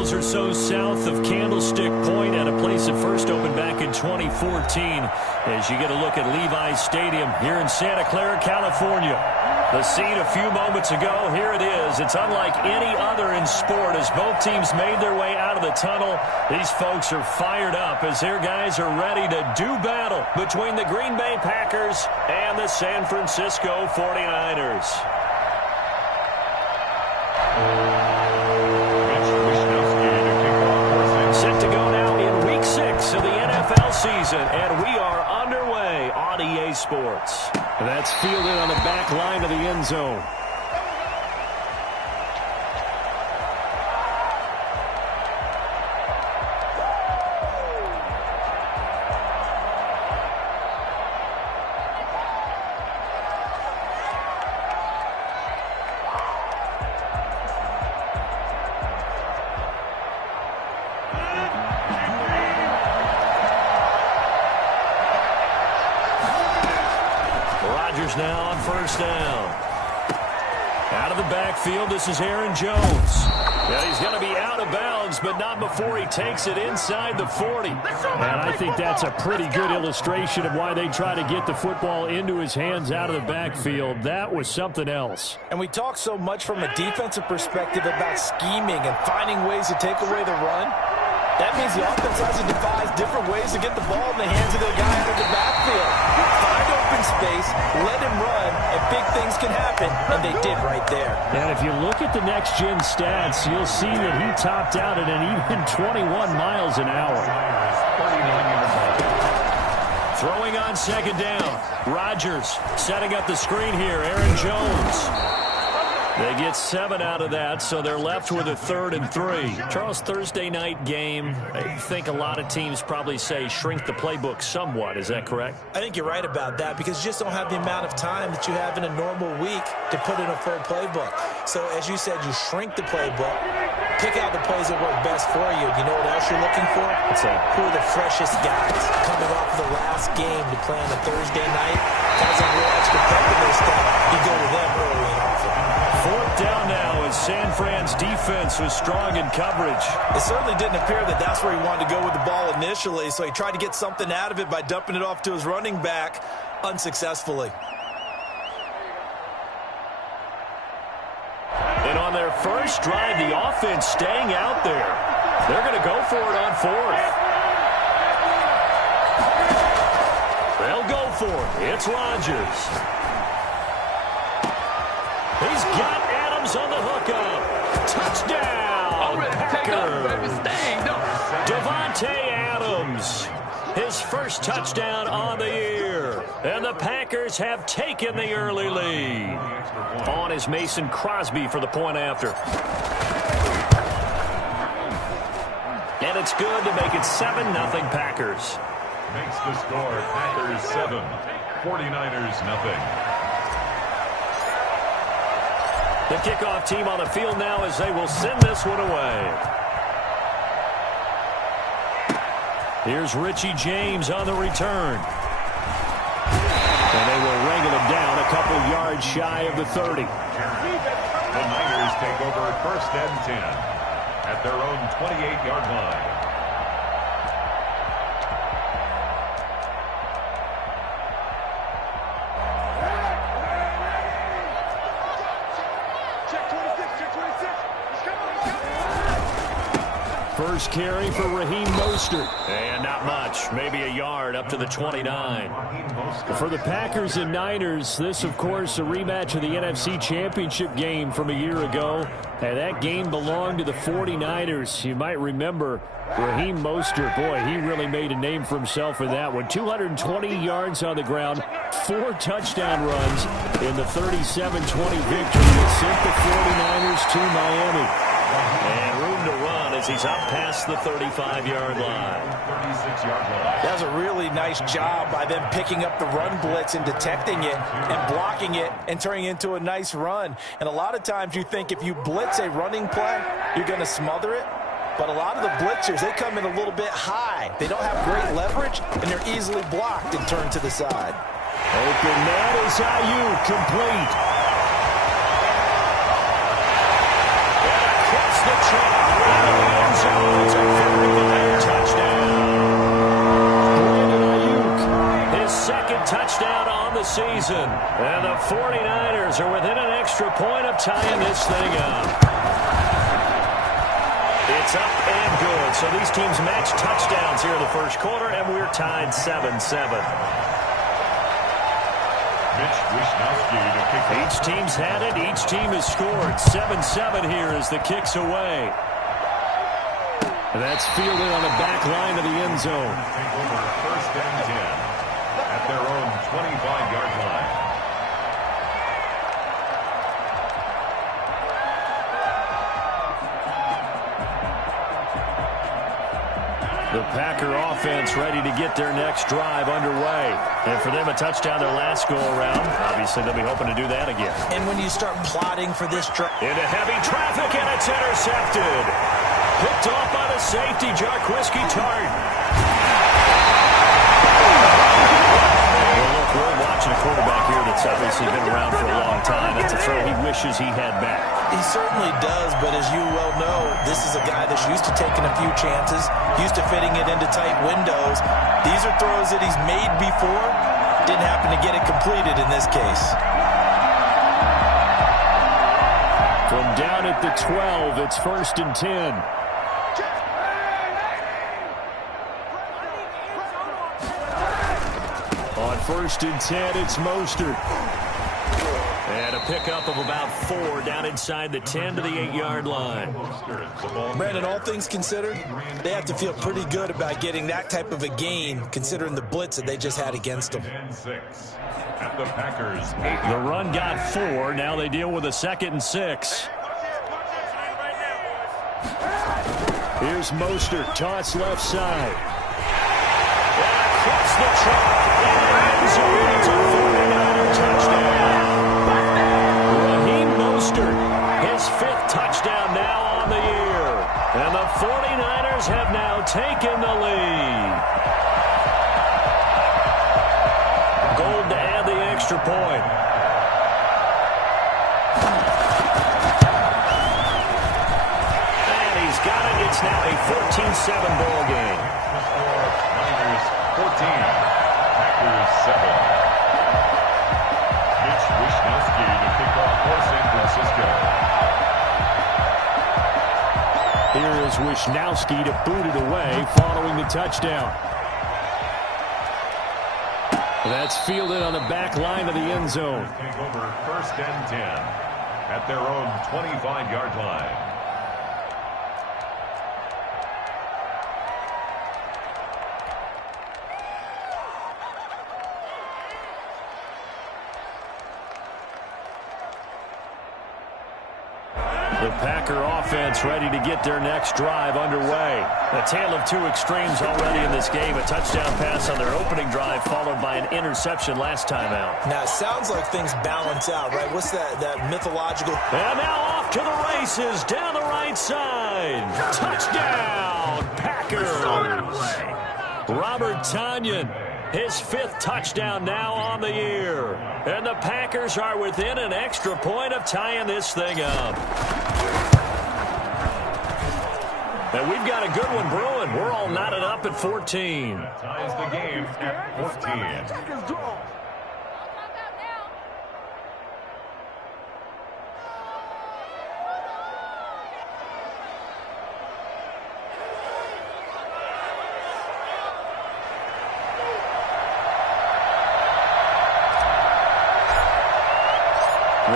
miles or so south of Candlestick Point at a place that first opened back in 2014 as you get a look at Levi's Stadium here in Santa Clara, California. The scene a few moments ago, here it is. It's unlike any other in sport as both teams made their way out of the tunnel. These folks are fired up as their guys are ready to do battle between the Green Bay Packers and the San Francisco 49ers. Set to go now in Week 6 of the NFL season, and we are underway on EA Sports. That's fielded on the back line of the end zone. Now on first down. Out of the backfield, this is Aaron Jones. Yeah, he's going to be out of bounds, but not before he takes it inside the 40. And I think that's a pretty good illustration of why they try to get the football into his hands out of the backfield. That was something else. And we talk so much from a defensive perspective about scheming and finding ways to take away the run. That means the offense has to devise different ways to get the ball in the hands of their guy out of the backfield. Find open space, let him run, and big things can happen, and they did right there. And if you look at the next-gen stats, you'll see that he topped out at an even 21 miles an hour. Throwing on second down. Rodgers setting up the screen here. Aaron Jones. They get 7 out of that, so they're left with a 3rd and 3. Charles, Thursday night game, I think a lot of teams probably say shrink the playbook somewhat. Is that correct? I think you're right about that because you just don't have the amount of time that you have in a normal week to put in a full playbook. So as you said, you shrink the playbook, pick out the plays that work best for you. You know what else you're looking for? What's that? Who are the freshest guys coming off the last game to play on a Thursday night? Guys have a little extra pep in their step. You go to them early and often. 4th down now as San Fran's defense was strong in coverage. It certainly didn't appear that that's where he wanted to go with the ball initially, so he tried to get something out of it by dumping it off to his running back unsuccessfully. And on their first drive, the offense staying out there. They're going to go for it on 4th. They'll go for it. It's Rodgers. He's got Adams on the hookup. Touchdown, Packers. Devontae Adams, his first touchdown on the year. And the Packers have taken the early lead. On is Mason Crosby for the point after. And it's good to make it 7-0 Packers. Makes the score Packers 7, 49ers nothing. The kickoff team on the field now as they will send this one away. Here's Richie James on the return. And they will wrangle him down a couple yards shy of the 30. The Niners take over 1st and 10 at their own 28-yard line. First carry for Raheem Mostert. And not much. Maybe a yard up to the 29. For the Packers and Niners, this, of course, a rematch of the NFC Championship game from a year ago. And that game belonged to the 49ers. You might remember Raheem Mostert. Boy, he really made a name for himself in that one. 220 yards on the ground, 4 touchdown runs in the 37-20 victory that sent the 49ers to Miami. And room to run as he's up past the 35-yard line. 36-yard line. That was a really nice job by them picking up the run blitz and detecting it and blocking it and turning it into a nice run. And a lot of times you think if you blitz a running play, you're going to smother it. But a lot of the blitzers, they come in a little bit high. They don't have great leverage, and they're easily blocked and turned to the side. Open man is Ayuk, complete. And across the track, into the end season. And the 49ers are within an extra point of tying this thing up. It's up and good. So these teams match touchdowns here in the first quarter, and we're tied 7-7. Each team's had it. Each team has scored. 7-7 here as the kick's away. And that's fielded on the back line of the end zone. Take over first and 10 at their own 25-yard line. The Packer offense ready to get their next drive underway. And for them, a touchdown their last go-around. Obviously, they'll be hoping to do that again. And when you start plotting for this drive... Into heavy traffic, and it's intercepted. Picked off by the safety, Jarquiski Tart. Well, look, we're watching a quarterback here that's obviously been around for a long time. That's a throw he wishes he had back. He certainly does, but as you well know, this is a guy that's used to taking a few chances, used to fitting it into tight windows. These are throws that he's made before. Didn't happen to get it completed in this case. From down at the 12, it's 1st and 10. On 1st and 10, it's Mostert. And a pickup of about 4 down inside the 10 to the 8-yard line. Brandon, all things considered, they have to feel pretty good about getting that type of a gain, considering the blitz that they just had against them. At the Packers. The run got 4. Now they deal with a 2nd and 6. Here's Mostert. Toss left side. Across the track. It's a 49er touchdown. His 5th touchdown now on the year. And the 49ers have now taken the lead. Gold to add the extra point. And he's got it. It's now a 14-7 ball game. Niners 14, Packers 7. Wishnowski to kick off for San Francisco. Here is Wishnowski to boot it away following the touchdown. That's fielded on the back line of the end zone. Take over 1st and 10 at their own 25-yard line. The Packer offense ready to get their next drive underway. A tale of 2 extremes already in this game. A touchdown pass on their opening drive followed by an interception last time out. Now, it sounds like things balance out, right? What's that mythological... And now off to the races down the right side. Touchdown, Packers. Robert Tonyan. His 5th touchdown now on the year. And the Packers are within an extra point of tying this thing up. And we've got a good one brewing. We're all knotted up at 14. That ties the game at 14.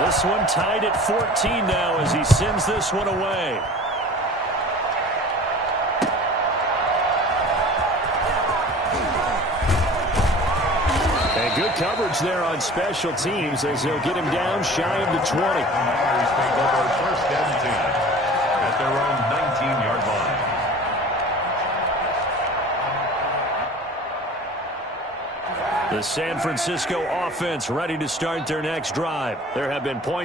This one tied at 14 now as he sends this one away. And good coverage there on special teams as they'll get him down shy of the 20. Niners take over 1st and 10 at their own 19-yard line. The San Francisco offense ready to start their next drive. There have been points